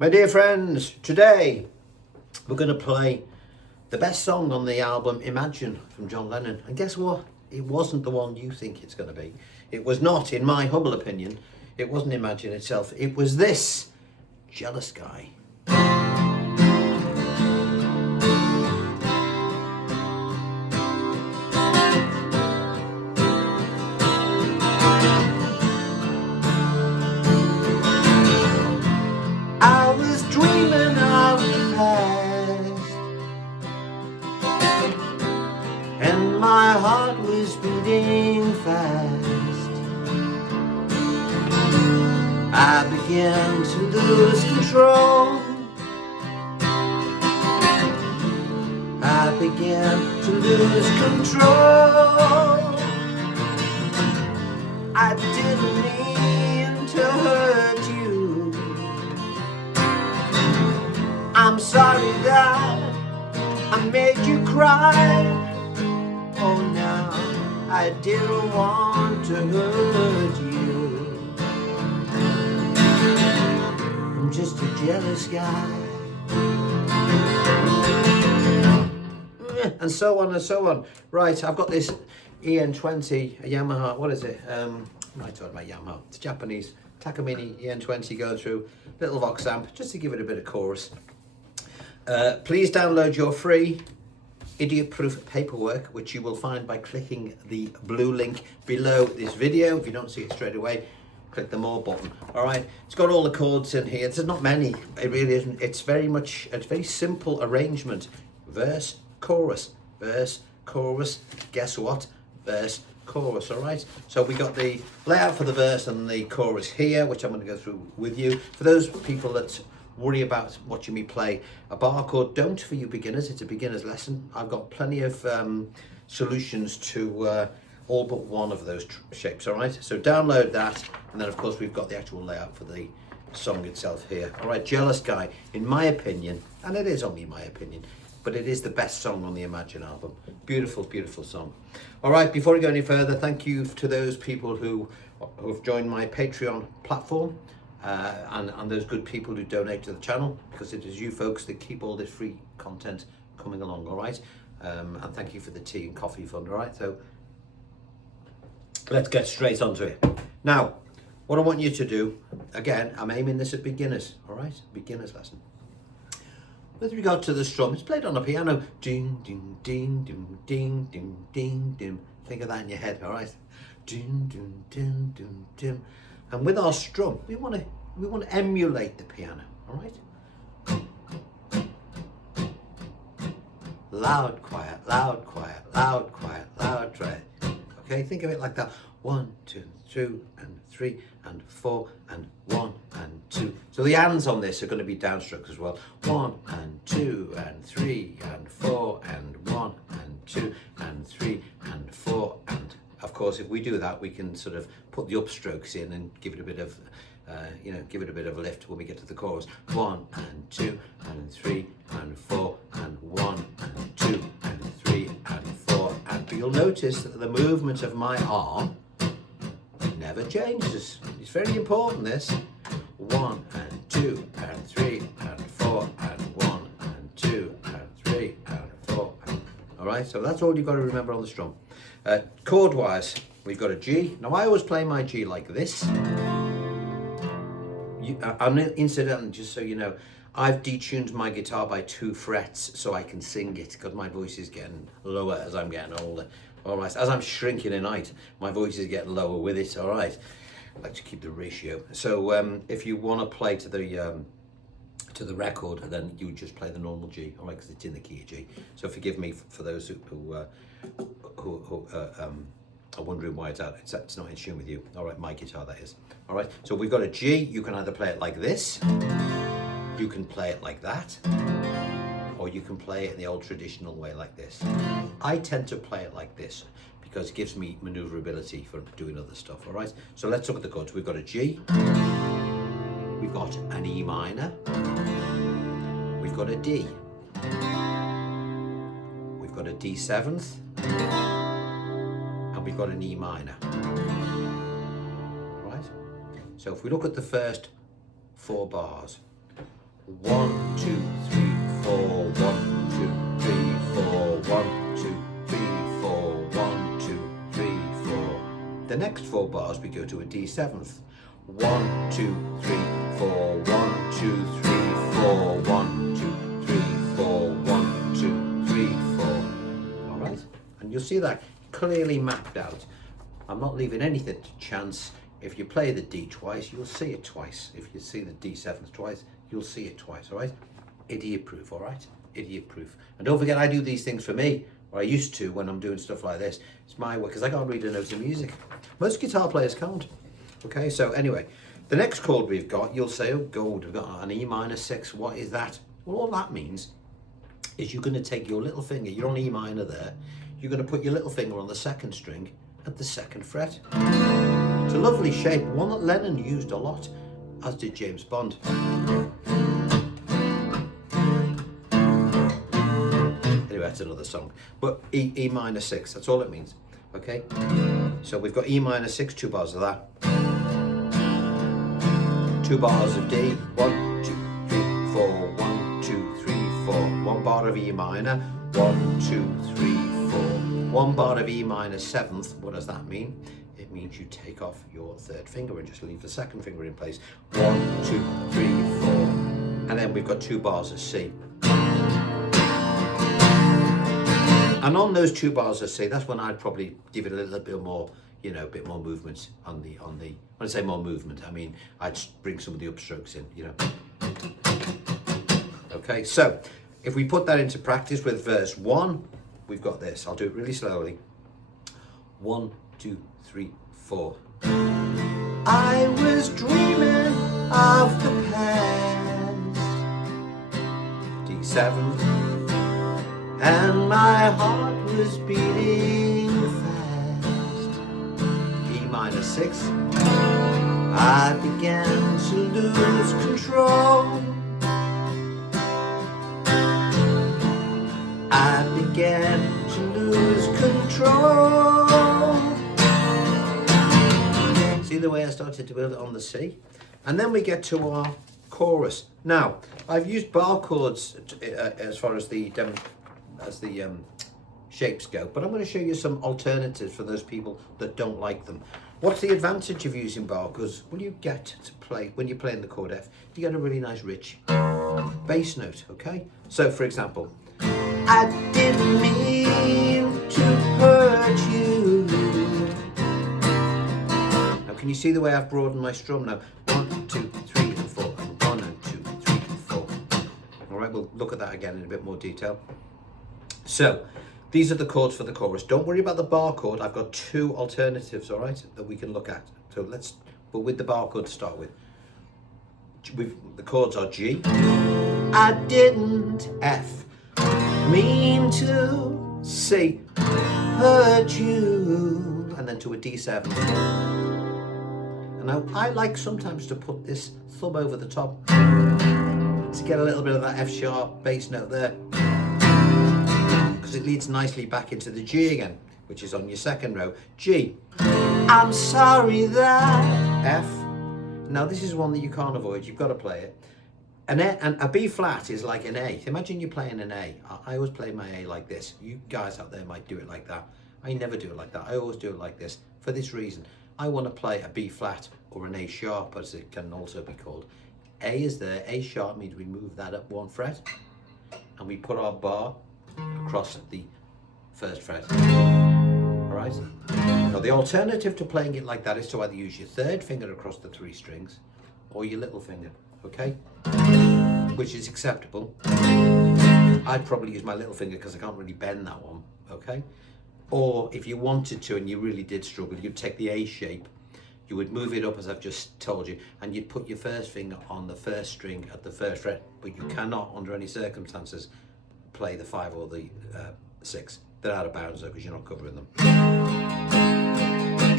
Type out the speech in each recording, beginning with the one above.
My dear friends, today we're going to play the best song on the album Imagine from John Lennon. And guess what? It wasn't the one you think it's going to be. It was not, in my humble opinion. It wasn't Imagine itself. It was this, Jealous Guy. I was dreaming of the past, and my heart was beating fast. I began to lose control. I began to lose control. I didn't mean to hurt you. I'm sorry that I made you cry. Oh, now I didn't want to hurt you. I'm just a jealous guy. And so on and so on. Right, I've got this EN20, a Yamaha, what is it? I talked about Yamaha. It's Japanese. Takamine EN20 going through. Little Vox amp, just to give it a bit of chorus. Please download your free idiot-proof paperwork, which you will find by clicking the blue link below this video. If you don't see it straight away, click the more button. All right, it's got all the chords in here. There's not many, it really isn't. It's very simple arrangement. Verse, chorus, verse, chorus. Guess what? Verse, chorus. All right, so we got the layout for the verse and the chorus here, which I'm going to go through with you. For those people that worry about watching me play a bar chord, don't, for you beginners. It's a beginner's lesson. I've got plenty of solutions to all but one of those shapes. All right, so download that, and then of course we've got the actual layout for the song itself here. All right, Jealous Guy, in my opinion, and it is only my opinion, but it is the best song on the Imagine album. Beautiful, beautiful song. All right, before we go any further, thank you to those people who have joined my Patreon platform. And those good people who donate to the channel, because it is you folks that keep all this free content coming along. All right, and thank you for the tea and coffee fund. All right, so let's get straight onto it. Now, what I want you to do, again, I'm aiming this at beginners. All right, beginners lesson. With regard to the strum, it's played on a piano. Ding, ding, ding, ding, ding, ding, ding, ding. Think of that in your head. All right, ding, ding, ding, ding, ding. And with our strum, we want to emulate the piano, all right? Loud, quiet, loud, quiet, loud, quiet, loud, quiet. Okay, think of it like that. 1, 2, 2, and 3, and 4, and 1, and 2. So the ands on this are going to be downstrokes as well. 1, and 2, and 3, and 4, and 1, and 2, and 3, and 4, and of course, if we do that, we can sort of put the upstrokes in and give it a bit of, give it a bit of a lift when we get to the chorus. 1, and 2, and 3, and 4, and 1, and 2, and 3, and 4. And you'll notice that the movement of my arm never changes. It's very important, this. 1, and 2, and 3, and 4, and 1, and 2, and 3, and 4. All right, so that's all you've got to remember on the strum. Chord wise, we've got a G. Now I always play my G like this. Incidentally, just so you know, I've detuned my guitar by 2 frets so I can sing it, because my voice is getting lower as I'm getting older. All right, as I'm shrinking in height, my voice is getting lower with it. All right, I like to keep the ratio. So if you want to play to the record, then you just play the normal G, all right, because it's in the key of G. So forgive me for those who are wondering why it's not in tune with you. All right, my guitar, that is. All right, so we've got a G. You can either play it like this, you can play it like that, or you can play it in the old traditional way like this. I tend to play it like this because it gives me maneuverability for doing other stuff. All right, so let's look at the chords. We've got a G, we've got an E minor, we've got a D, we've got a D7th, and we've got an E minor. Right? So if we look at the first 4 bars, next 4 bars we go to a D7th. 1, 2, 3, 4, 1, 2, 3, 4, 1, 2, 3, 4, 1, 2, 3, 4. All right, and you'll see that clearly mapped out. I'm not leaving anything to chance. If you play the D twice, you'll see it twice. If you see the D7th twice, you'll see it twice, all right? Idiot proof, all right? Idiot proof. And don't forget, I do these things for me, or I used to when I'm doing stuff like this. It's my work, because I can't read a note of music. Most guitar players can't. Okay, so anyway, the next chord we've got, you'll say, oh God, we've got an E minor 6, what is that? Well, all that means is you're going to take your little finger, you're on E minor there, you're going to put your little finger on the 2nd string at the 2nd fret. It's a lovely shape, one that Lennon used a lot, as did James Bond. Anyway, that's another song. But E minor 6, that's all it means. Okay? So we've got E minor 6, 2 bars of that. 2 bars of D, 1, 2, 3, 4, 1, 2, 3, 4. 1 bar of E minor, 1, 2, 3, 4. 1 bar of E minor 7th, what does that mean? It means you take off your 3rd finger and just leave the 2nd finger in place. 1, 2, 3, 4. And then we've got 2 bars of C. And on those 2 bars of C, that's when I'd probably give it a little bit more, you know, a bit more movement on the, when I say more movement, I mean, I'd bring some of the upstrokes in, you know. Okay, so if we put that into practice with verse 1, we've got this. I'll do it really slowly. 1, 2, 3, 4. I was dreaming of the past. D7. And my heart was beating fast. E minor 6. I began to lose control. I began to lose control. See the way I started to build it on the C? And then we get to our chorus. Now, I've used bar chords as far as the shapes go, but I'm going to show you some alternatives for those people that don't like them. What's the advantage of using bar chords? Well, you get to play, when you're playing the chord F, you get a really nice rich bass note, okay? So for example, I didn't mean to hurt you. Now can you see the way I've broadened my strum now? 1, 2, 3 and 4, and 1 and 2, 3 and 4. All right, we'll look at that again in a bit more detail. So, these are the chords for the chorus. Don't worry about the bar chord. I've got 2 alternatives, all right, that we can look at. So but with the bar chord to start with. The chords are G. I didn't F. Mean to C. Hurt you. And then to a D7. And now, I like sometimes to put this thumb over the top to get a little bit of that F sharp bass note there. It leads nicely back into the G again, which is on your 2nd row. G. I'm sorry that. F. Now this is one that you can't avoid. You've got to play it. And a B flat is like an A. Imagine you're playing an A. I always play my A like this. You guys out there might do it like that. I never do it like that. I always do it like this for this reason. I want to play a B flat or an A sharp, as it can also be called. A is there. A sharp means we move that up 1 fret and we put our bar across the 1st fret. All right. Now the alternative to playing it like that is to either use your 3rd finger across the 3 strings or your little finger, okay? Which is acceptable. I'd probably use my little finger because I can't really bend that one, okay? Or if you wanted to and you really did struggle, you'd take the A shape, you would move it up as I've just told you, and you'd put your 1st finger on the 1st string at the 1st fret, but you cannot under any circumstances play the 5 or the 6. They're out of bounds though because you're not covering them.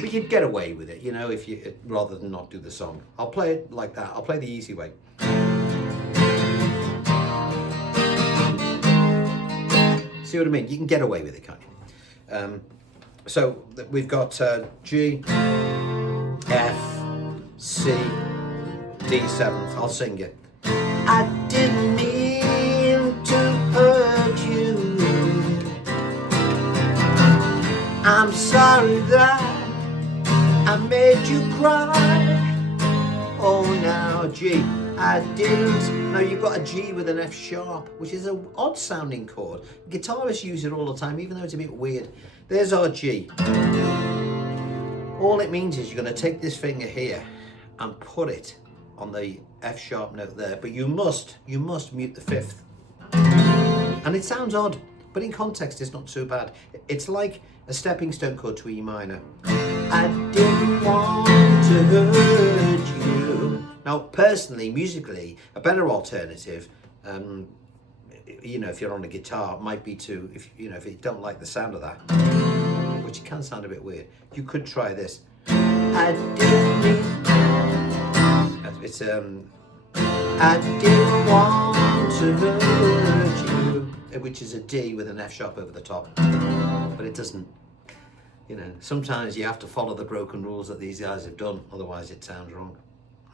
But you'd get away with it, you know, if you rather than not do the song. I'll play it like that. I'll play the easy way. See what I mean? You can get away with it, can't you? So we've got G, F, C, D7th. I'll sing it. I didn't mean to hurt you. I'm sorry that G. I didn't. Now you've got a G with an F sharp, which is an odd sounding chord. Guitarists use it all the time, even though it's a bit weird. There's our G. All it means is you're going to take this finger here and put it on the F sharp note there, but you must mute the fifth. And it sounds odd, but in context it's not too bad. It's like a stepping stone chord to E minor. I didn't want to hurt you. Now, personally, musically, a better alternative, you know, if you're on a guitar, might be to, if you don't like the sound of that, which can sound a bit weird, you could try this. I didn't. It's I didn't want to hurt you, which is a D with an F sharp over the top, but it doesn't. You know, sometimes you have to follow the broken rules that these guys have done, otherwise it sounds wrong.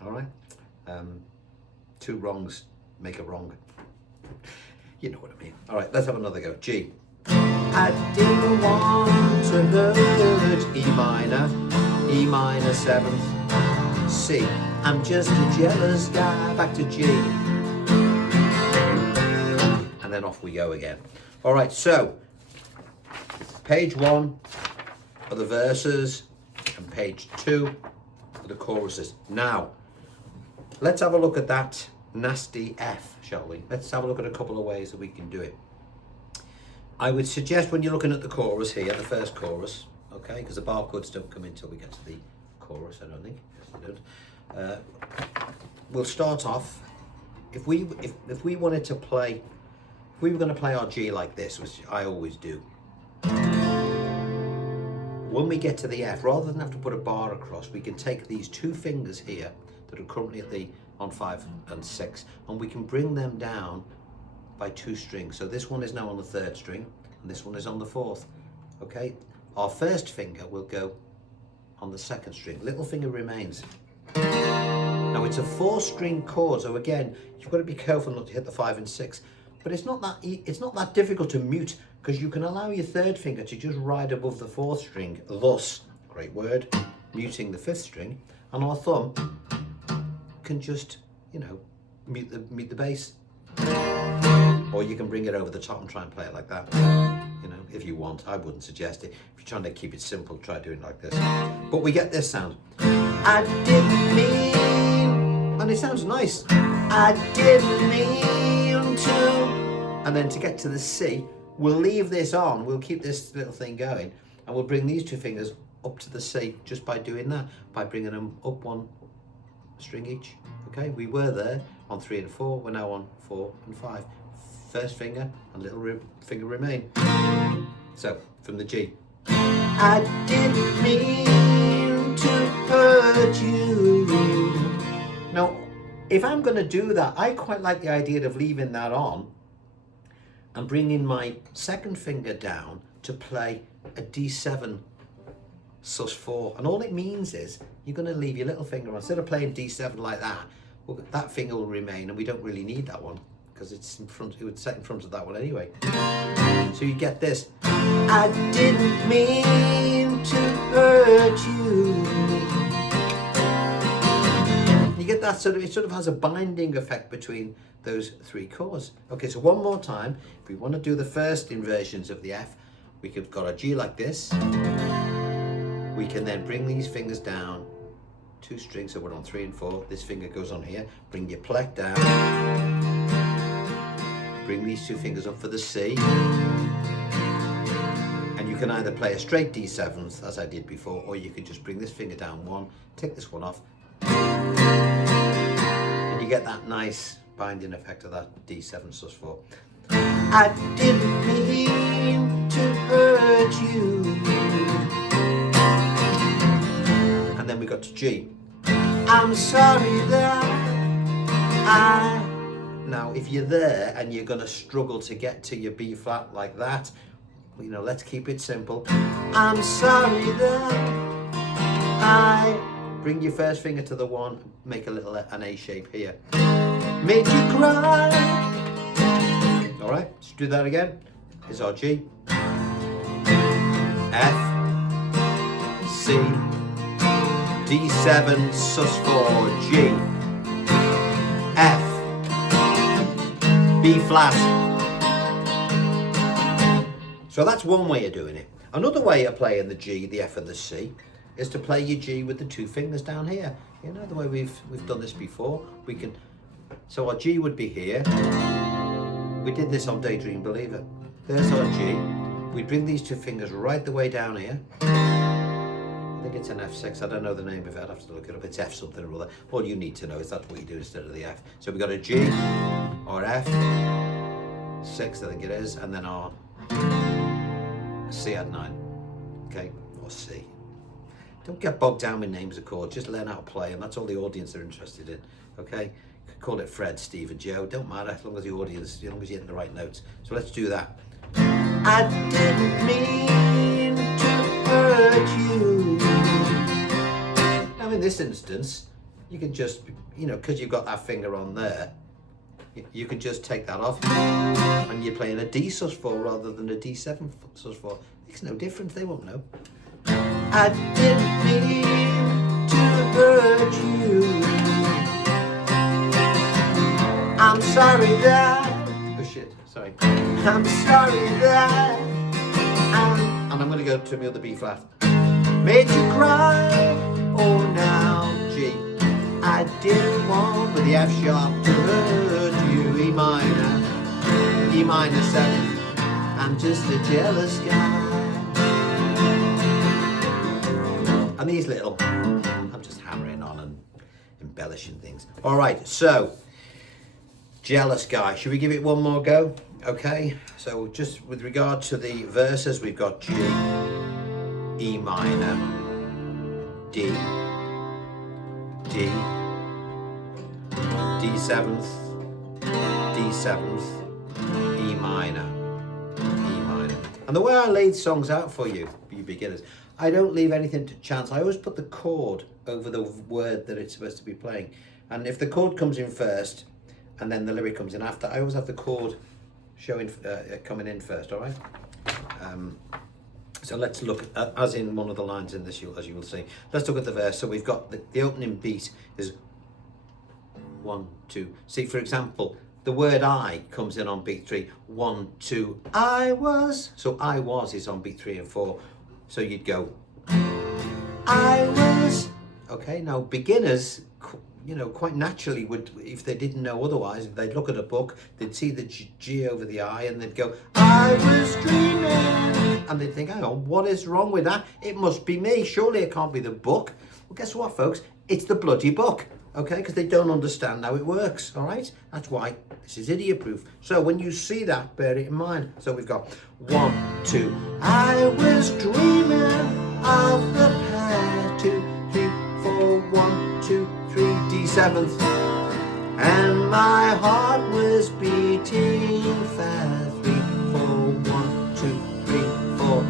All right? Two wrongs make a wrong. You know what I mean. All right, let's have another go. G. I didn't want to hurt E minor 7th, C. I'm just a jealous guy, back to G. And then off we go again. All right, so page 1 are the verses and page 2 are the choruses. Now, let's have a look at that nasty F, shall we? Let's have a look at a couple of ways that we can do it. I would suggest when you're looking at the chorus here, the first chorus, okay, because the bar chords don't come in until we get to the chorus, I don't think. Yes, they don't. We'll start off, if we wanted to play, if we were going to play our G like this, which I always do, when we get to the F, rather than have to put a bar across, we can take these two fingers here that are currently on 5 and 6, and we can bring them down by 2 strings. So this one is now on the 3rd string, and this one is on the 4th. Okay, our first finger will go on the 2nd string. Little finger remains. Now it's a 4-string chord, so again, you've got to be careful not to hit the 5 and 6. But it's not that difficult to mute, because you can allow your 3rd finger to just ride above the 4th string, thus, great word, muting the 5th string, and our thumb can just, you know, mute the bass. Or you can bring it over the top and try and play it like that, you know, if you want. I wouldn't suggest it. If you're trying to keep it simple, try doing it like this. But we get this sound. I didn't mean, and it sounds nice. I didn't mean to. And then to get to the C, we'll leave this on, we'll keep this little thing going, and we'll bring these 2 fingers up to the C just by doing that, by bringing them up 1 string each. Okay, we were there on 3 and 4, we're now on 4 and 5. First finger and little finger remain. So, from the G. I didn't mean to hurt you. Now, if I'm going to do that, I quite like the idea of leaving that on and bringing my 2nd finger down to play a D7 sus4. And all it means is you're going to leave your little finger on. Instead of playing D7 like that, well, that finger will remain, and we don't really need that one because it's in front. It would set in front of that one anyway. So you get this. I didn't mean to hurt you. You get that sort of, it sort of has a binding effect between those 3 chords. Okay, so one more time. If we want to do the first inversions of the F, we could got a G like this. We can then bring these fingers down 2 strings, so we're on 3 and 4. This finger goes on here. Bring your plec down. Bring these 2 fingers up for the C. And you can either play a straight D7th, as I did before, or you could just bring this finger down 1, take this one off, and you get that nice binding effect of that D7 sus4. I didn't mean to hurt you. And then we got to G. I'm sorry that Now, if you're there and you're going to struggle to get to your B flat like that, you know, let's keep it simple. I'm sorry that I bring your first finger to the 1, make a little an A shape here. Made you cry. All right, let's do that again. Here's our G, F, C, D7 sus4, G, F, B flat. So that's one way of doing it. Another way of playing the G, the F and the C is to play your G with the two fingers down here. You know, the way we've done this before. We can, so our G would be here. We did this on Daydream Believer. There's our G. We bring these two fingers right the way down here. I think it's an F6. I don't know the name of it. I'd have to look it up. It's F something or other. All you need to know is that's what you do instead of the F. So we've got a G, our F, 6 I think it is, and then our C add 9. Okay, or C. Don't get bogged down with names of chords. Just learn how to play them. That's all the audience are interested in. Okay, you could call it Fred, Steve, and Joe. Don't matter as long as the audience, as long as you're hitting the right notes. So let's do that. I didn't mean to hurt you. Now in this instance, you can just, you know, because you've got that finger on there, you can just take that off, and you're playing a D sus4 rather than a D7 sus4. Makes no difference. They won't know. I didn't mean to hurt you. I'm sorry that. Oh shit, sorry. I'm sorry that. And I'm going to go to my other B flat. Made you cry. Oh, now G. I didn't want with the F sharp to hurt you. E minor. E minor 7. I'm just a jealous guy. And these little, I'm just hammering on and embellishing things. All right, so, jealous guy. Should we give it one more go? Okay, so just with regard to the verses, we've got G, E minor, D, D, D7th, D7th, E minor, E minor. And the way I laid songs out for you, you beginners, I don't leave anything to chance. I always put the chord over the word that it's supposed to be playing. And if the chord comes in first and then the lyric comes in after, I always have the chord showing coming in first, all right? So let's look at, as in one of the lines in this, as you will see. Let's look at the verse. So we've got the opening beat is 1, 2. See, for example, the word I comes in on beat 3. 1, 2, I was. So I was is on beat 3 and 4. So you'd go, I was. Okay, now beginners, you know, quite naturally would, if they didn't know otherwise, if they'd look at a book, they'd see the G over the I and they'd go, I was dreaming. And they'd think, hang on, what is wrong with that? It must be me. Surely it can't be the book. Well, guess what, folks? It's the bloody book. Okay, because they don't understand how it works, all right? That's why this is idiot-proof. So when you see that, bear it in mind. So we've got 1, 2. I was dreaming of the pair. 2, 3, 4. 1, 2, 3. D7th. And my heart was beating fast. 3, 4. 1, 2, 3, 4.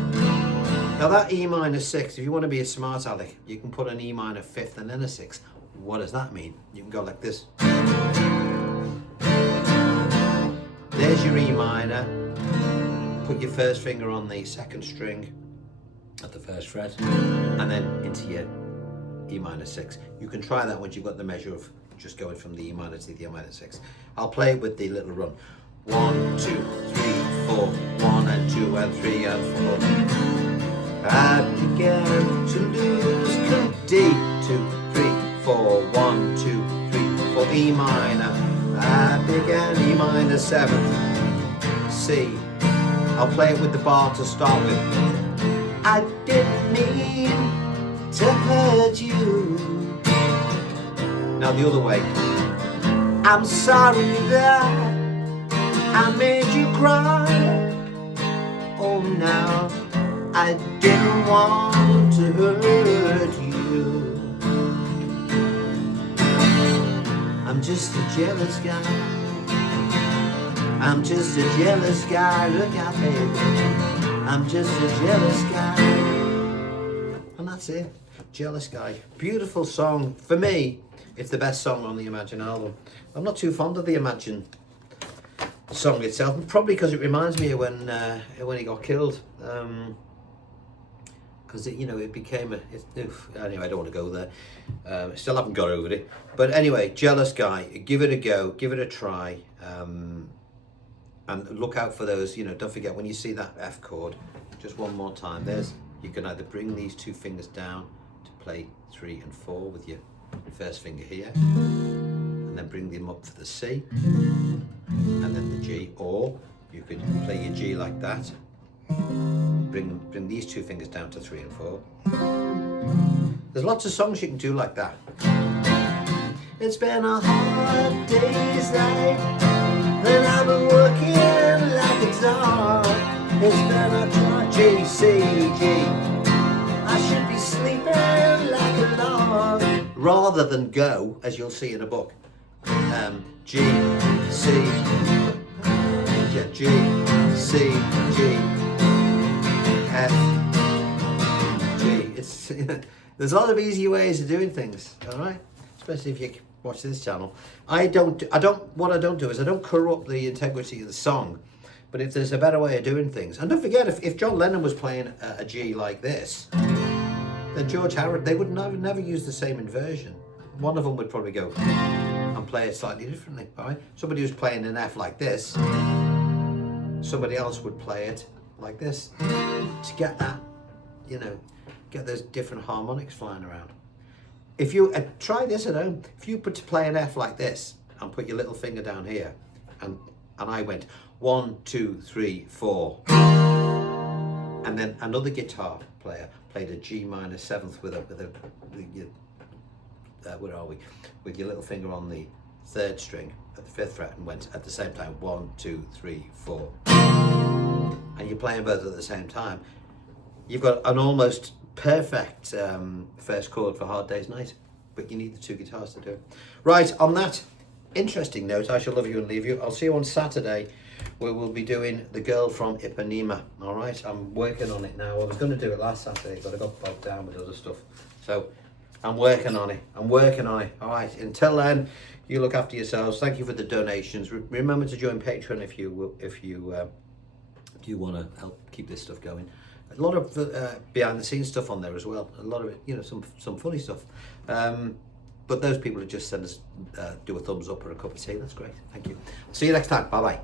Now that E minor 6, if you want to be a smart aleck, you can put an E minor 5th and then a 6. What does that mean? You can go like this. There's your E minor. Put your first finger on the second string at the first fret and then into your E minor 6. You can try that once you've got the measure of just going from the E minor to the E minor 6. I'll play it with the little run. 1, 2, 3, 4. 1 and 2 and 3 and 4. I began to lose D, 2, 3, 4, 1, 2, 3, 4, E minor. I began E minor 7th, C. I'll play it with the bar to start with. I didn't mean to hurt you. Now the other way. I'm sorry that I made you cry. Oh, now I didn't want to hurt you. I'm just a jealous guy. I'm just a jealous guy. Look out, baby. I'm just a jealous guy. And that's it. Jealous Guy. Beautiful song. For me, it's the best song on the Imagine album. I'm not too fond of the Imagine song itself, probably because it reminds me of when he got killed. because it became anyway, I don't want to go there. Still haven't got over it, but anyway, Jealous Guy, give it a go, give it a try, and look out for those. Don't forget, when you see that F chord, just one more time, you can either bring these two fingers down to play 3 and 4 with your first finger here, and then bring them up for the C and then the G, or you could play your G like that, bring these two fingers down to 3 and 4. There's lots of songs you can do like that. It's been a hard day's night, and I've been working like a dog. It's been a dry G, C, G. I should be sleeping like a log. Rather than go, as you'll see in a book, G, C, G, C, G, F, G. There's a lot of easy ways of doing things, all right? Especially if you watch this channel. What I don't do is I don't corrupt the integrity of the song. But if there's a better way of doing things, and don't forget, if John Lennon was playing a G like this, then George Harrison, they would never use the same inversion. One of them would probably go and play it slightly differently, right? Somebody who's playing an F like this, somebody else would play it like this to get that, get those different harmonics flying around. If you try this at home, if you play an F like this and put your little finger down here, and I went 1, 2, 3, 4, and then another guitar player played a G minor 7th with where are we? With your little finger on the 3rd string at the 5th fret, and went at the same time 1, 2, 3, 4, and you're playing both at the same time. You've got an almost perfect first chord for Hard Day's Night, but you need the 2 guitars to do it. Right, on that interesting note, I shall love you and leave you. I'll see you on Saturday, where we'll be doing The Girl from Ipanema. All right, I'm working on it now. I was going to do it last Saturday, but I got bogged down with other stuff. So I'm working on it. All right, until then, you look after yourselves. Thank you for the donations. Remember to join Patreon if you want to help keep this stuff going. A lot of behind the scenes stuff on there as well. A lot of it, some funny stuff. But those people who just send us, do a thumbs up or a cup of tea, that's great. Thank you. See you next time. Bye-bye.